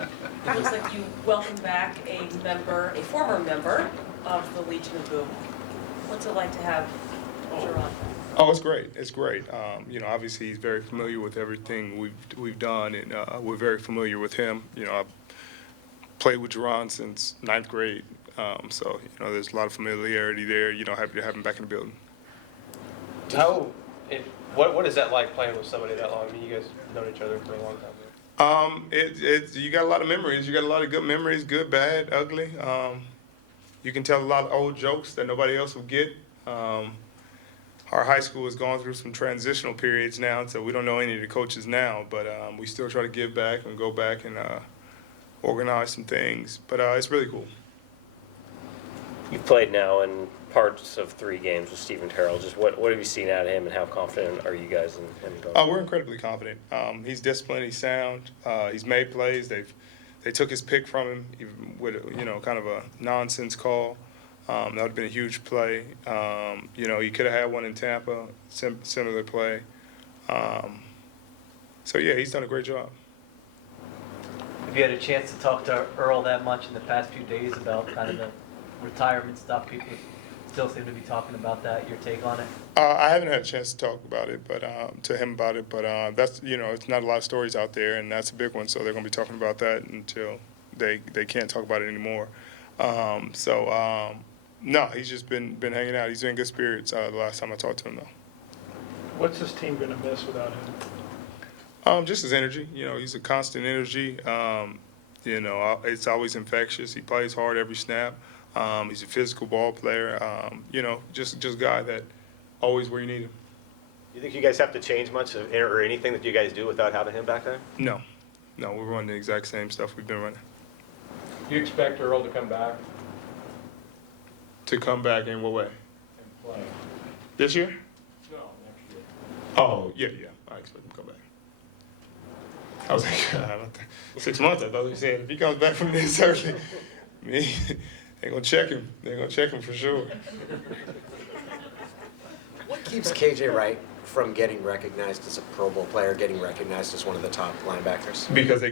It looks like you welcomed back a former member of the Legion of Boom. What's it like to have Jerron? Oh, it's great. It's great. Obviously he's very familiar with everything we've done, and we're very familiar with him. I've played with Jerron since 9th grade, so there's a lot of familiarity there. Happy to have him back in the building. What is that like playing with somebody that long? I mean, you guys have known each other for a long time. You got a lot of memories. You got a lot of good memories, good, bad, ugly. You can tell a lot of old jokes that nobody else will get. Our high school has gone through some transitional periods now, so we don't know any of the coaches now, but we still try to give back and go back and organize some things. But it's really cool. You've played now in parts of 3 games with Stephen Carroll. Just what have you seen out of him, and how confident are you guys in him going? We're incredibly confident. He's disciplined. He's sound. He's made plays. They took his pick from him even with kind of a nonsense call. That would have been a huge play. He could have had one in Tampa, similar play. So yeah, he's done a great job. Have you had a chance to talk to Earl that much in the past few days about kind of the retirement stuff? People still seem to be talking about that. Your take on it? I haven't had a chance to talk about it, but to him about it. But that's it's not a lot of stories out there, and that's a big one. So they're going to be talking about that until they can't talk about it anymore. No, he's just been hanging out. He's in good spirits. The last time I talked to him, though. What's this team going to miss without him? Just his energy. He's a constant energy. It's always infectious. He plays hard every snap. He's a physical ball player. Just a guy that always where you need him. Do you think you guys have to change much or anything that you guys do without having him back there? No, we're running the exact same stuff we've been running. Do you expect Earl to come back To come back in what way? and play? This year? No, next year. Oh, yeah. I expect him to come back. I was like, I don't think, 6 months, I thought he said, if he comes back from this early, they're going to check him. They're going to check him for sure. What keeps KJ Wright from getting recognized as a Pro Bowl player, getting recognized as one of the top linebackers? Because they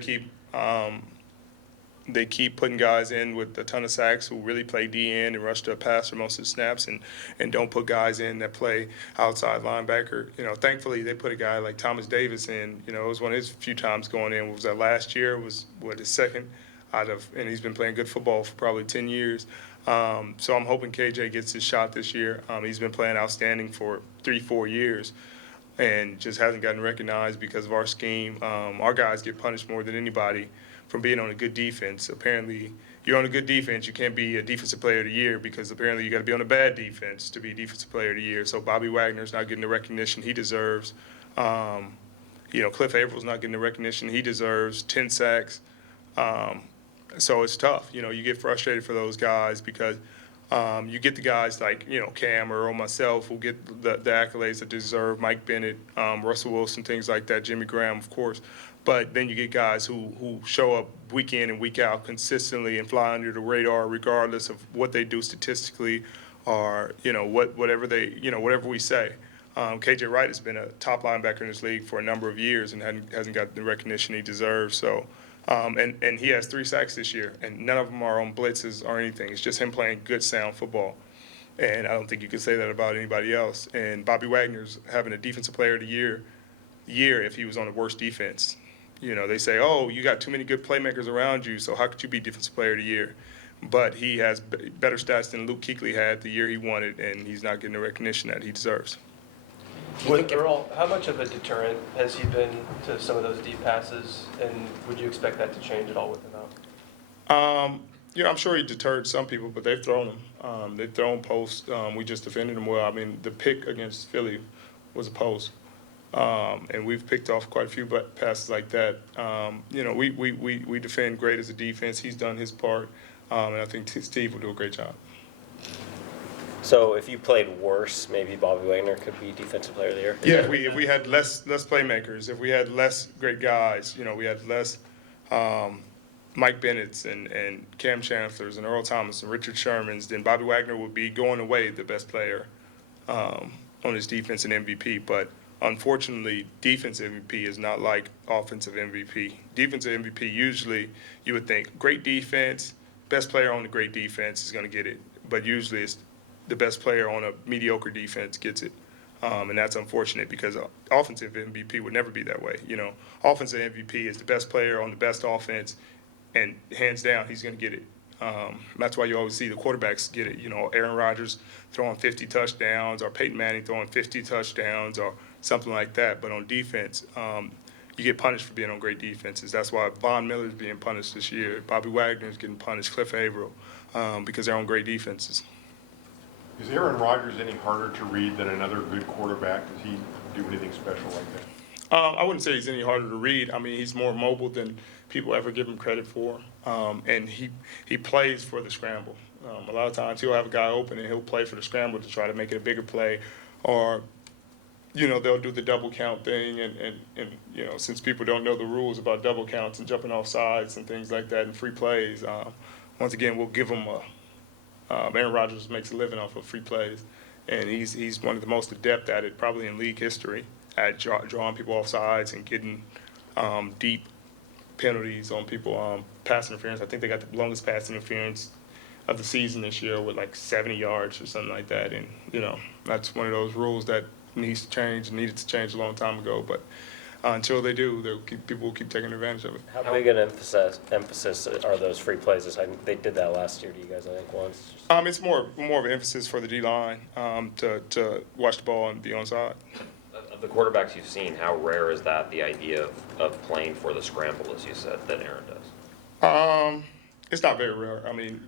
keep putting guys in with a ton of sacks who really play DN and rush to a pass for most of the snaps, and don't put guys in that play outside linebacker. Thankfully they put a guy like Thomas Davis in. It was one of his few times going in. What was that last year? It was his second and he's been playing good football for probably 10 years. So I'm hoping KJ gets his shot this year. He's been playing outstanding for 3-4 years and just hasn't gotten recognized because of our scheme. Our guys get punished more than anybody from being on a good defense. Apparently, you're on a good defense, you can't be a defensive player of the year because apparently you got to be on a bad defense to be defensive player of the year. So Bobby Wagner's not getting the recognition he deserves. Cliff Avril's not getting the recognition he deserves. 10 sacks. So it's tough. You get frustrated for those guys because you get the guys like Cam or myself who get the accolades that they deserve. Mike Bennett, Russell Wilson, things like that. Jimmy Graham, of course. But then you get guys who show up week in and week out consistently and fly under the radar regardless of what they do statistically or, whatever we say. KJ Wright has been a top linebacker in this league for a number of years and hasn't got the recognition he deserves. So, and he has 3 sacks this year, and none of them are on blitzes or anything. It's just him playing good, sound football. And I don't think you can say that about anybody else. And Bobby Wagner's having a defensive player of the year if he was on the worst defense. They say, oh, you got too many good playmakers around you, so how could you be defensive player of the year? But he has better stats than Luke Kuechly had the year he won it, and he's not getting the recognition that he deserves. With Earl, how much of a deterrent has he been to some of those deep passes, and would you expect that to change at all with him out? I'm sure he deterred some people, but they've thrown him. They've thrown posts. We just defended him well. I mean, the pick against Philly was a post. And we've picked off quite a few passes like that. We defend great as a defense. He's done his part, and I think Steve will do a great job. So if you played worse, maybe Bobby Wagner could be Defensive Player of the Year? Yeah, if we had less playmakers, if we had less great guys, we had less Mike Bennett's and Cam Chancellor's and Earl Thomas and Richard Sherman's, then Bobby Wagner would be going away the best player on his defense and MVP. But unfortunately, defensive MVP is not like offensive MVP. Defensive MVP, usually you would think great defense, best player on the great defense is going to get it. But usually it's the best player on a mediocre defense gets it. And that's unfortunate because offensive MVP would never be that way. Offensive MVP is the best player on the best offense, and hands down, he's going to get it. That's why you always see the quarterbacks get it. Aaron Rodgers throwing 50 touchdowns, or Peyton Manning throwing 50 touchdowns, or something like that. But on defense, you get punished for being on great defenses. That's why Von Miller's being punished this year. Bobby Wagner's getting punished, Cliff Averill, because they're on great defenses. Is Aaron Rodgers any harder to read than another good quarterback? Does he do anything special like that? I wouldn't say he's any harder to read. I mean, he's more mobile than people ever give him credit for. And he plays for the scramble. A lot of times he'll have a guy open and he'll play for the scramble to try to make it a bigger play. Or, they'll do the double count thing. And since people don't know the rules about double counts and jumping off sides and things like that and free plays, once again, we'll give him Aaron Rodgers makes a living off of free plays. And he's one of the most adept at it probably in league history, at drawing people off sides and getting deep penalties on people, pass interference. I think they got the longest pass interference of the season this year with like 70 yards or something like that. And, that's one of those rules that needs to change and needed to change a long time ago. But until they do, people will keep taking advantage of it. How big an emphasis are those free plays? They did that last year to you guys, I think, once. It's more of an emphasis for the D-line to watch the ball and be on side. Of the quarterbacks you've seen, how rare is that, the idea of playing for the scramble, as you said, that Aaron does? It's not very rare. I mean,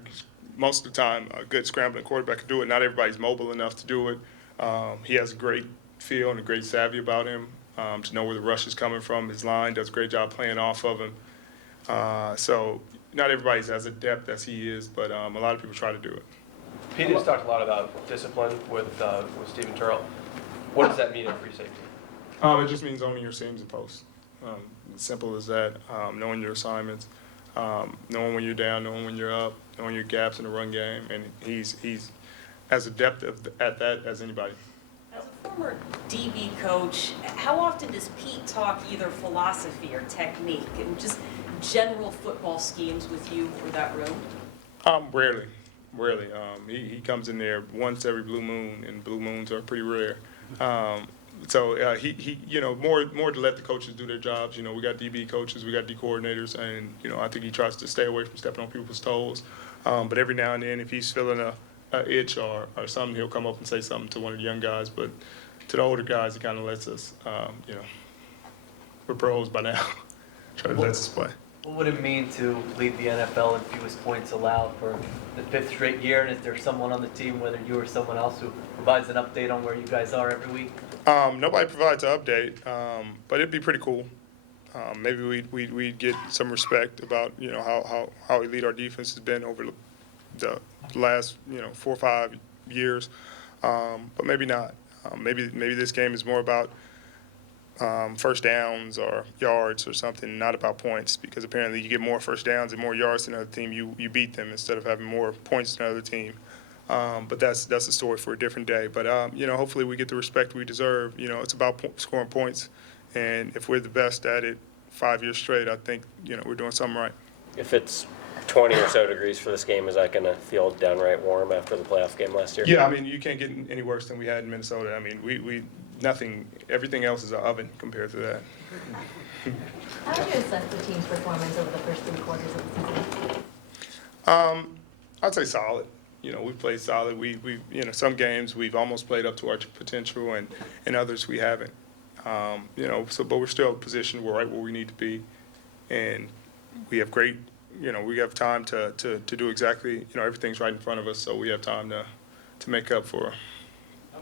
most of the time, a good scrambling quarterback can do it. Not everybody's mobile enough to do it. He has a great feel and a great savvy about him to know where the rush is coming from. His line does a great job playing off of him. So not everybody's as adept as he is, but a lot of people try to do it. Pete has talked a lot about discipline with Stephen Terrell. What does that mean in free safety? It just means owning your seams and posts. Simple as that. Knowing your assignments, knowing when you're down, knowing when you're up, knowing your gaps in the run game, and he's as adept at that as anybody. As a former DB coach, how often does Pete talk either philosophy or technique and just general football schemes with you for that room? Rarely. He comes in there once every blue moon, and blue moons are pretty rare. So he more to let the coaches do their jobs. We got DB coaches, we got D coordinators, and I think he tries to stay away from stepping on people's toes. But every now and then, if he's feeling a itch or something, he'll come up and say something to one of the young guys. But to the older guys, he kind of lets us. We're pros by now. Try to let us play. What would it mean to lead the NFL in fewest points allowed for the 5th straight year? And is there someone on the team, whether you or someone else, who provides an update on where you guys are every week? Nobody provides an update, but it'd be pretty cool. Maybe we'd get some respect about how elite our defense has been over the last 4 or 5 years, but maybe not. Maybe this game is more about first downs or yards or something, not about points, because apparently you get more first downs and more yards than another team, you beat them instead of having more points than another team. But that's a story for a different day. But hopefully we get the respect we deserve. It's about scoring points, and if we're the best at it 5 years straight, I think we're doing something right. If it's 20 or so degrees for this game, is that going to feel downright warm after the playoff game last year? Yeah, I mean, you can't get any worse than we had in Minnesota. I mean, we nothing, everything else is an oven compared to that. How would you assess the team's performance over the first 3 quarters of the season? I'd say solid. We've played solid. We some games we've almost played up to our potential, and others we haven't. But we're still positioned right where we need to be, and we have great. We have time to do exactly. Everything's right in front of us, so we have time to make up for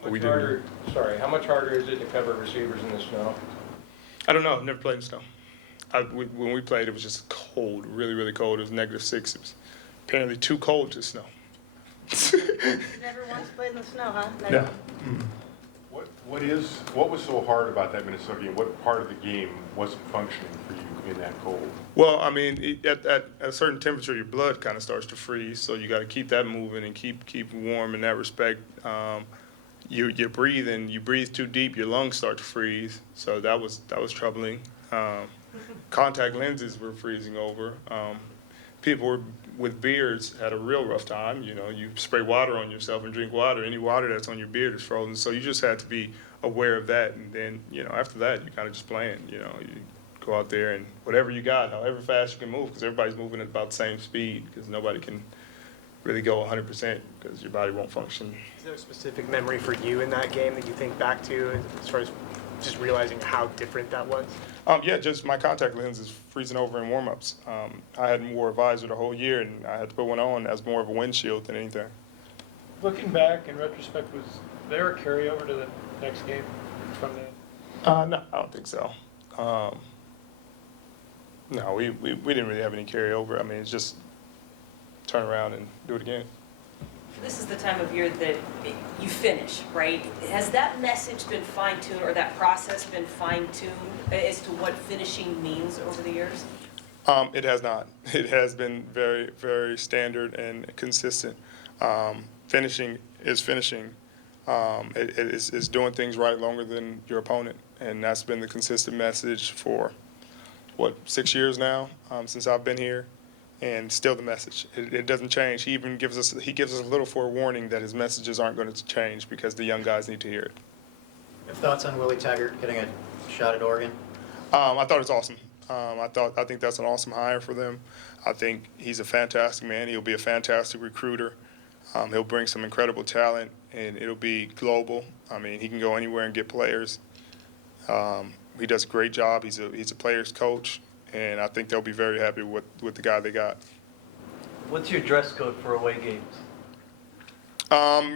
what we did. How much harder is it to cover receivers in the snow? I don't know. I've never played in snow. When we played, it was just cold, really, really cold. It was -6. It was apparently too cold to snow. Never once played in the snow, huh? No. Mm-hmm. What was so hard about that Minnesota game? What part of the game wasn't functioning for you in that cold? Well, I mean, at a certain temperature, your blood kind of starts to freeze, so you got to keep that moving and keep warm in that respect. you breathe too deep, your lungs start to freeze. So that was troubling. Contact lenses were freezing over. People with beards had a real rough time. You know, you spray water on yourself and drink water. Any water that's on your beard is frozen. So you just had to be aware of that. And then, you know, after that, you kind of just playing. You know, you go out there and whatever you got, however fast you can move, because everybody's moving at about the same speed, because nobody can really go 100% because your body won't function. Is there a specific memory for you in that game that you think back to as far as just realizing how different that was? Yeah, just my contact lens is freezing over in warm-ups. I hadn't wore a visor the whole year, and I had to put one on as more of a windshield than anything. Looking back in retrospect, was there a carryover to the next game from that? No, I don't think so. No, we didn't really have any carryover. I mean, it's just turn around and do it again. This is the time of year that you finish, right? Has that message been fine-tuned, or that process been fine-tuned as to what finishing means over the years? It has not. It has been very, very standard and consistent. Finishing is finishing. It is doing things right longer than your opponent, and that's been the consistent message for, 6 years now, since I've been here. And still the message. It doesn't change. He even gives us a little forewarning that his messages aren't going to change because the young guys need to hear it. Have thoughts on Willie Taggart getting a shot at Oregon? I thought it's awesome. I think that's an awesome hire for them. I think he's a fantastic man. He'll be a fantastic recruiter. He'll bring some incredible talent, and it'll be global. I mean, he can go anywhere and get players. He does a great job. He's a player's coach. And I think they'll be very happy with the guy they got. What's your dress code for away games?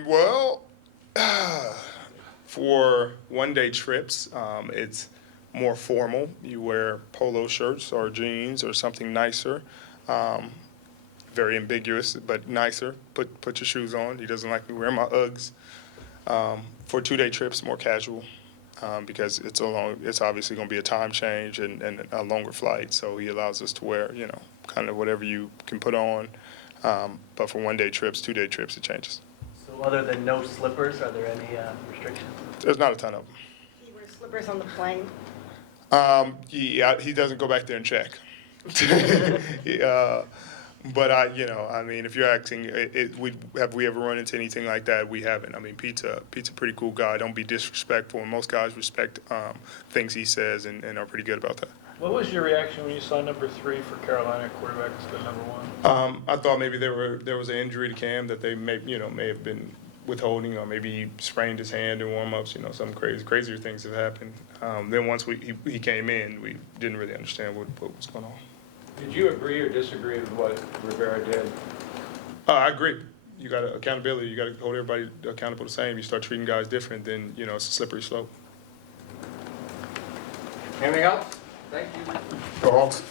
Well, for one-day trips, it's more formal. You wear polo shirts or jeans or something nicer. Very ambiguous, but nicer. Put your shoes on. He doesn't like me wearing my Uggs. For two-day trips, more casual. Because it's obviously going to be a time change and a longer flight, so he allows us to wear, you know, kind of whatever you can put on. But for one-day trips, two-day trips, it changes. So other than no slippers, are there any restrictions? There's not a ton of them. He wears slippers on the plane. He doesn't go back there and check. But I mean, if you're asking, have we ever run into anything like that? We haven't. I mean, Pete's a pretty cool guy. Don't be disrespectful, and most guys respect things he says and are pretty good about that. What was your reaction when you saw number 3 for Carolina, quarterback instead of number 1? I thought maybe there was an injury to Cam that they may have been withholding, or maybe he sprained his hand in warm-ups. You know, some crazier things have happened. Then once he came in, we didn't really understand what was going on. Did you agree or disagree with what Rivera did? I agree. You got accountability. You got to hold everybody accountable the same. You start treating guys different, then it's a slippery slope. Anything else? Thank you. Go Hawks.